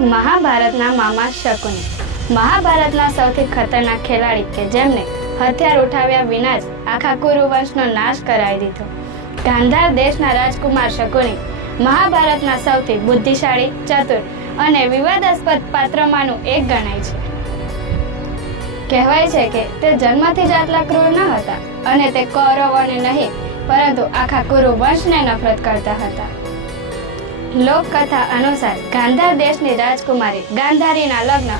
મહાભારતના મામા શકુની મહાભારતના સૌથી ખતરનાક ખેલાડી કે જેમને હથિયાર ઉઠાવ્યા વિના જ આખા કુરુ વંશનો નાશ કરાવી દીધો. ગાંધાર દેશના રાજકુમાર શકુની મહાભારતના સૌથી બુદ્ધિશાળી, ચતુર અને વિવાદાસ્પદ પાત્રમાંનું એક ગણાય છે. કહેવાય છે કે તે જન્મથી જ આટલા ક્રૂર ન હતા અને તે કૌરવોને નહીં પરંતુ આખા કુરુ વંશને નફરત કરતા હતા. લોકકથા અનુસાર ગાંધાર દેશની રાજકુમારી ગાંધારીના લગ્ન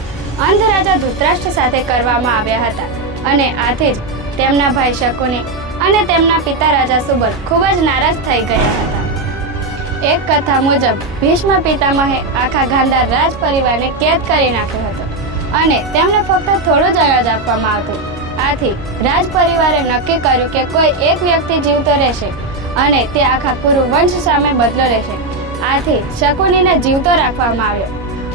અંધ રાજા ધૃતરાષ્ટ્ર સાથે કરવામાં આવ્યા હતા અને આથી જ તેમના ભાઈ શકુની અને તેમના પિતા રાજા સુબલ ખૂબ જ નારાજ થઈ ગયા હતા. એક કથા મુજબ ભીષ્મ પિતામહે આખા ગાંધાર રાજ પરિવારને કેદ કરી નાખ્યો હતો અને તેમને ફક્ત થોડું જ અનાજ આપવામાં આવતું. આથી રાજ પરિવારે નક્કી કર્યું કે કોઈ એક વ્યક્તિ જીવતો રહેશે અને તે આખા કુરુ વંશ સામે બદલો રહેશે. આથી શકુનીને જીવતો રાખવામાં આવ્યો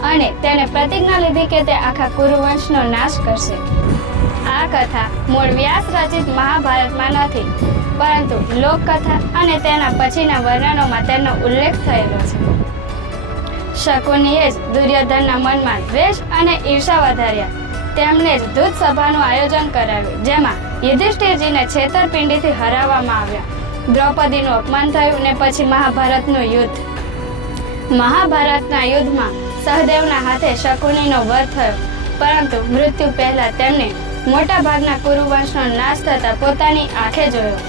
અને તેને પ્રતિજ્ઞા લીધી કે તે આખા કુરુ વંશનો નાશ કરશે. આ કથા મૂળ વ્યાસ રચિત મહાભારતમાં નથી પરંતુ લોકકથા અને તેના પછીના વર્ણનોમાં તેનો ઉલ્લેખ થયેલો છે. શકુનીએ જ દુર્યોધનના મનમાં દ્વેષ અને ઈર્ષા વધાર્યા. તેમણે જ દૂત સભાનું આયોજન કરાવ્યું જેમાં યુધિષ્ઠિરજીને છેતરપિંડીથી હરાવવામાં આવ્યા. દ્રૌપદીનું અપમાન થયું ને પછી મહાભારતનું યુદ્ધ. મહાભારતના યુદ્ધમાં સહદેવના હાથે શકુનીનો વધ થયો પરંતુ મૃત્યુ પહેલા તેમને મોટા ભાગના કુરુ વંશનો નાશ થતા પોતાની આંખે જોયો.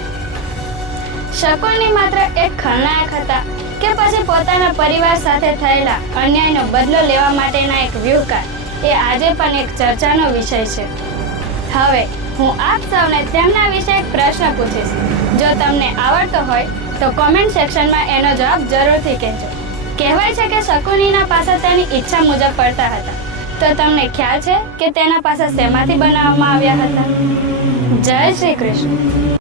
શકુની માત્ર એક ખલનાયક હતા કે પછી પોતાના પરિવાર સાથે થયેલા અન્યાયનો બદલો લેવા માટેના એક વ્યૂહકાર એ આજે પણ એક ચર્ચાનો વિષય છે. હવે હું આપ સૌને તેમના વિશે એક પ્રશ્ન પૂછીશ. જો તમને આવડતો હોય તો કોમેન્ટ સેક્શનમાં એનો જવાબ જરૂરથી કહેજો. કહેવાય છે કે શકુનીના પાસે તેની ઈચ્છા મુજબ પડતા હતા. તો તમને ખ્યાલ છે કે તેના પાસે શેમાંથી બનાવવામાં આવ્યા હતા? જય શ્રી કૃષ્ણ.